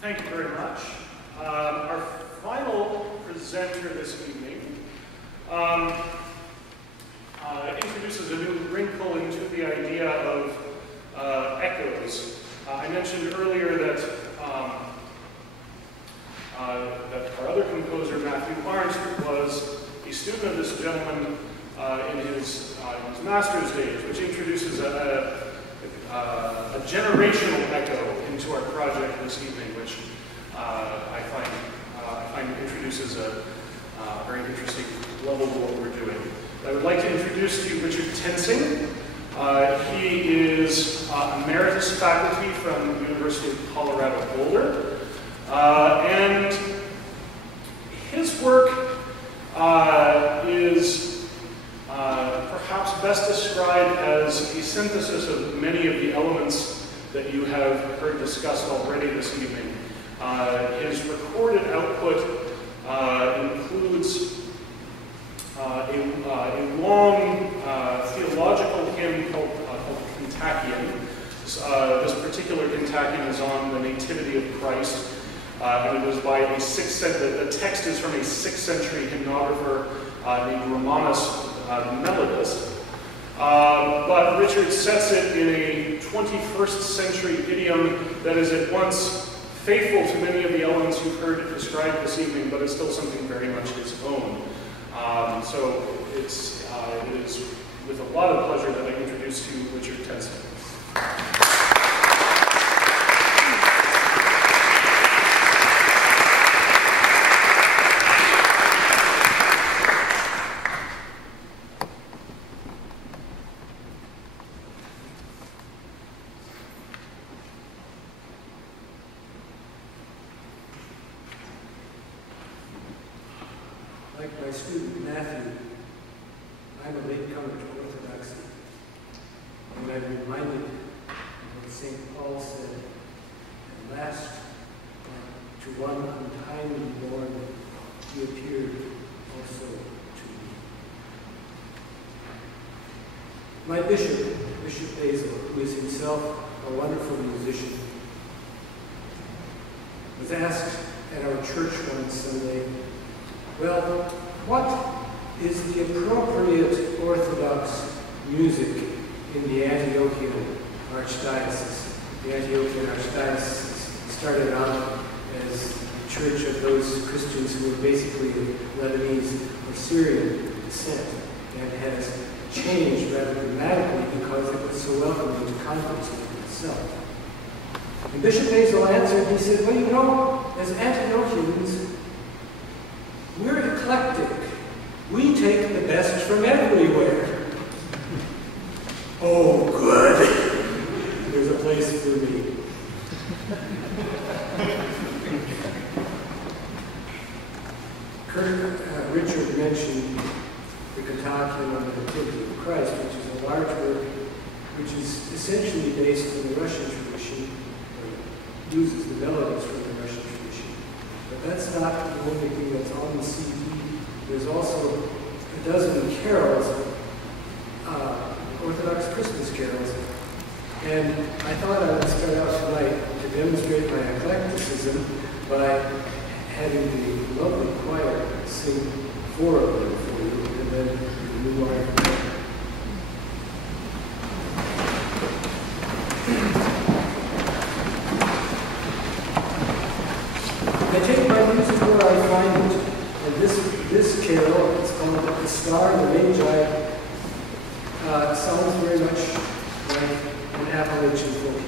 Thank you very much. Our final presenter this evening introduces a new wrinkle into the idea of echoes. I mentioned earlier that our other composer, Matthew Barnes, was a student of this gentleman in his master's days, which introduces a generational echo into our project this evening, which I find introduces a very interesting level to what we're doing. I would like to introduce to you Richard Toensing. He is emeritus faculty from the University of Colorado Boulder, and his work is perhaps best described as a synthesis of many of the elements that you have heard discussed already this evening. His recorded output includes a long theological hymn called Kentuckian. This particular Kentuckian is on the Nativity of Christ, and it was by a the text is from a 6th century hymnographer named Romanus Melodist. But Richard sets it in a 21st century idiom that is at once faithful to many of the elements you've heard described this evening, but it's still something very much his own. So it is with a lot of pleasure that I introduce to you Richard Toensing. Like my student Matthew, I'm a latecomer to Orthodoxy, and I'm reminded of what St. Paul said, at last, to one untimely born, he appeared also to me. My bishop, Bishop Basil, who is himself a wonderful musician, was asked at our church one Sunday, well, what is the appropriate Orthodox music in the Antiochian Archdiocese? The Antiochian Archdiocese started out as a church of those Christians who were basically of Lebanese or Syrian descent, and has changed rather dramatically because it was so welcoming to converts itself. And Bishop Basil answered, he said, well, you know, as Antiochians, we're eclectic. We take the best from everywhere. Oh, good. There's a place for me. Richard mentioned the Kentuckian on the Nativity of Christ, which is a large work which is essentially based on the Russian tradition, or uses the melodies from the Russian tradition. But that's not the only thing that's on the CD. There's also a dozen carols, Orthodox Christmas carols. And I thought I would start out tonight to demonstrate my eclecticism by having the lovely choir sing 4 of them for you, and then the new line. I take my music where I find it, and this carol, it's called The Star and the Magi, sounds very much like an Appalachian folk.